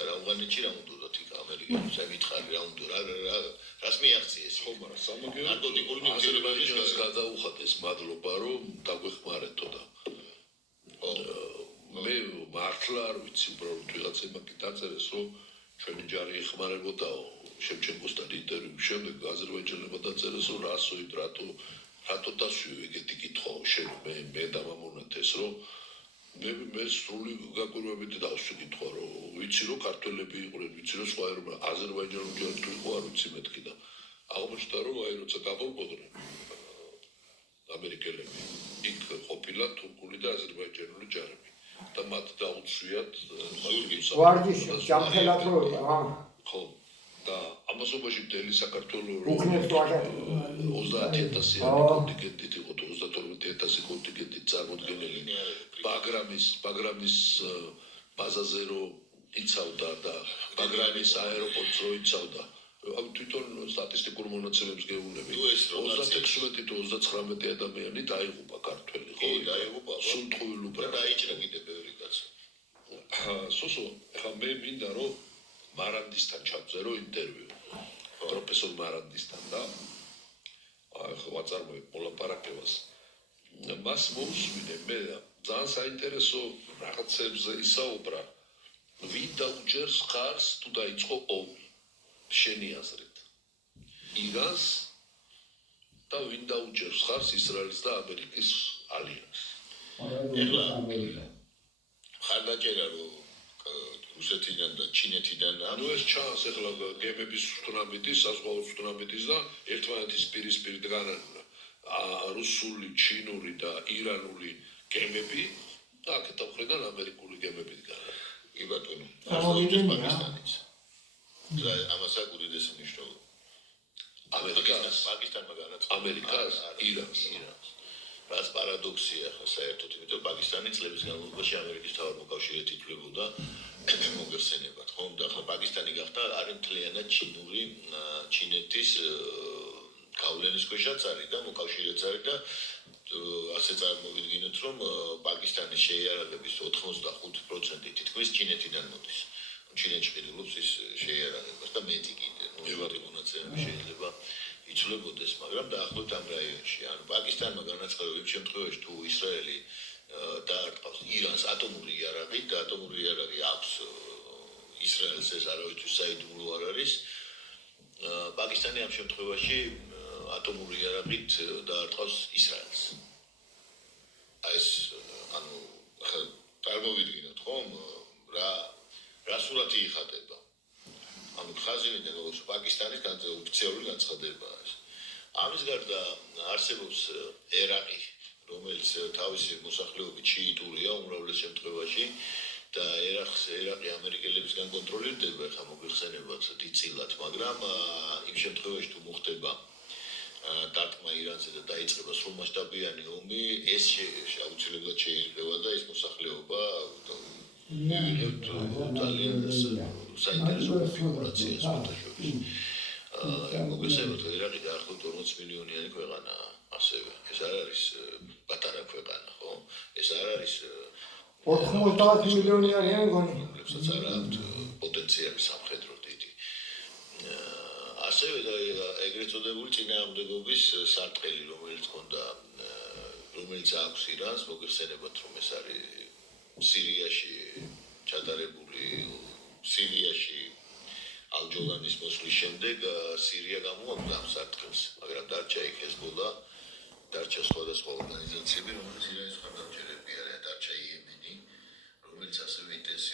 რა უღანეთში რა უნდა თქ ამერიკაში სამითხარი რა უნდა რას მიაღწიეს ხო მაგრამ სამაგერო ნარკოტიკული აზერბაიჯანს გადაუხადეს მადლობა რომ დაგვეხმარეთო და მე მართლა არ ვიცი უბრალოდ ვიღაცებმა კი დაწერეს რომ ჩვენი ჯარი ეხმარებოდაო შევჩენკოსთან ინტერვიუს შემდეგ აზერბაიჯანელებმა დაწერეს რომ რასოით რატო დასვი ეგეთი კითხვა შენ მე დამამონათეს რომ მე სრული გაკვირვებით დავსვი კითხვა რომ ვიცი რომ ქართველები იყვნენ ვიცი რომ სხვა აზერბაიჯანული ჯარი თუ იყო არ ვიცი მეთქი და აღმოჩნდა რომ აი როცა გაყოლბოდნენ ამერიკელები იქ ყოფილა თურქული და აზერბაიჯანული ჯარები და მათ დაუცვიათ ვარჯიში ჯამთელად რო ხო და ამასობაში მთელი საქართველოს უკნებს ვაჟად 30000 კონტინგენტით იყო 32000 კონტინგენტით წარმოდგენილი ბაგრამის ბაზაზე რო იცავდა და ბაგრამის აეროპორტს რო იცავდა ამ თვითონ სტატისტიკურ მონაცემებს გეუბნები 36 თუ 39 ადამიანი დაიღუპა ქართველი ხო დაიღუპა სულ ტყუილ უბრალოდ დაიჭრა კიდე ბევრი კაცი სოსო ხა მე მინდა რომ მარანდისთან ჩავწერო ინტერვიუ პროფესორ მარანდისთან და ახლა ვაწარმოებ მოლაპარაკებას მას მოусვინე მე ძალიან საინტერესო რაღაცებზე ისაუბრა ვინ დაუჯერს ხარს თუ დაიწყო ომი შენი აზრით ირანს და ვინ დაუჯერს ხარს ისრაელს და ამერიკის ალიანსს ეხლა ხარდაჭერა რომ რუსეთიდან და ჩინეთიდან ანუ ეს ჩანს ეხლა გემების სტრამიტის საზღვაო სტრამიტის და ერთმანეთის პირისპირ დგანან რუსული ჩინური და ირანული გემები და აქეთა მხრიდან ამერიკული გემები დგანან კი ბატონო ასოდეს პაკისტანის და ამასაც უდიდესი მნიშვნელობა პაკისტანმა განაცხადა ამერიკას ირანს რაც პარადოქსია ხა საერთოდ იმიტომ პაკისტანი წლების განმავლობაში ამერიკის თავარ მოკავშირედ ითვლებოდა მოგეხსენებათ ხო და ხა პაკისტანი გახდა არემთლიანად ჩინეთის გავლენის ქვეშაც არის და მოკავშირეც არის და ასე წარმოვიდგინოთ რომ პაკისტანის შეიარაღების 85% თითქმის ჩინეთიდან მოდის ჩინეთში ყიდულობს ის შეიარაღებას და მეტი კიდე ნუ მონაცემები შეიძლება იცვლებოდეს მაგრამ დაახლოებით ამ რაიონში ანუ პაკისტანმა განაცხადა იმ შემთხვევაში თუ ისრაელი დაარტყავს ირანს ატომური იარაღით და ატომური იარაღი აქვს ისრაელს ეს არავითარ საიდუმლო არ არის პაკისტანი ამ შემთხვევაში ატომური იარაღით დაარტყავს ისრაელს ეს ანუ ახლა წარმოვიდგინოთ ხომ რა სურათი იხატება ანუ ხაზინიდან როგორც პაკისტანის ოფიციალური განცხადებაა ეს ამის გარდა არსებობს ერაყი რომელიც თავისი მოსახლეობით შიიტურია უმრავლეს შემთხვევაში და ერაყი ამერიკელებისგან კონტროლირდება ხა მოგეხსენებათ დიდწილად მაგრამ იმ შემთხვევაში თუ მოხდება დარტყმა ირანზე და დაიწყება სრულმასშტაბიანი ომი ეს აუცილებლად შეიძლება და ეს მოსახლეობა მივიღებთ ძალიან საინტერესო კონფიგურაციას ფოტოშოპში მოგესალმებით ერაყი დაახლოებით 40 მილიონიანი ქვეყანაა ასევე ეს არ არის პატარა ქვეყანა ხო ეს არ არის 90 მილიონი არიან გონი რომლებსაც არ აქვთ პოტენციალი სამხედრო დიდი ასევე ეგრეთ წოდებული წინააღმდეგობის სარტყელი რომელიც აქვს ირანს მოგეხსენებათ რომ ეს არის სირიაში ჩატარებული სირიაში ალჯოლანის მოსვლის შემდეგ სირია გამოაკვდა ამ სარტყელს მაგრამ დარჩა იქ ჰეზბოლა დარჩა სხვადასხვა ორგანიზაციები რომელიც ირანის